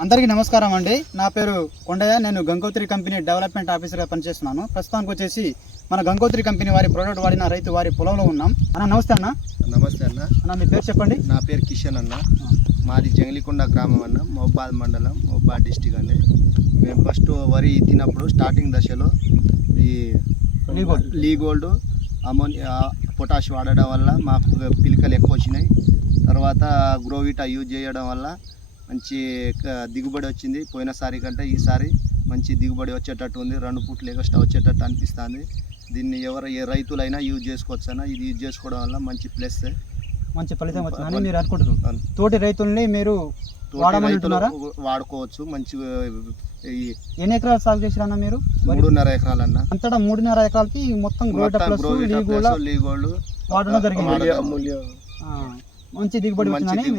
అందరికీ నమస్కారం అండి. నా పేరు కొండయ్య. నేను గంగోత్రి కంపెనీ డెవలప్మెంట్ ఆఫీసర్గా పనిచేస్తున్నాను. ప్రస్తుతానికి వచ్చేసి మన గంగోత్రి కంపెనీ వారి ప్రోడక్ట్ వాడిన రైతు వారి పొలంలో ఉన్నాం. అన్న నమస్తే అన్న. నమస్తే అన్న. అన్న మీ పేరు చెప్పండి. నా పేరు కిషన్ అన్న. మాది జంగిలికొండ గ్రామం అన్న, మహబాద్ మండలం, మహబాద్ డిస్టిక్ అండి. మేము ఫస్ట్ వరి ఇచ్చినప్పుడు స్టార్టింగ్ దశలో ఈ లీగోల్డ్ అమోనియా పొటాష్ వాడడం వల్ల మాకు పిలికలు ఎక్కువ వచ్చినాయి. తర్వాత గ్రోవిటా యూజ్ చేయడం వల్ల మంచి దిగుబడి వచ్చింది. పోయినసారి కంటే ఈసారి మంచి దిగుబడి వచ్చేటట్టు ఉంది. 2 ఫుట్లు ఎగస్ట్రా వచ్చేటట్టు అనిపిస్తుంది. దీన్ని ఏ రైతులైనా యూజ్ చేసుకోవచ్చు అన్న. ఇది యూజ్ చేసుకోవడం వల్ల మంచి ప్లస్, మంచి ఫలితం వచ్చిందని మీరు అనుకుంటున్నారు. తోటి రైతుల్ని మీరు వాడుకోవచ్చు. మంచి ఎన్ని ఎకరాలు సాగు చేసిరన్న మీరు? 3.5 ఎకరాలన్న. అంతటా 3.5 ఎకరాలకి మొత్తం లీగోల్డ్ వాడడం జరిగింది. మంచి దిగుబడి వచ్చింది.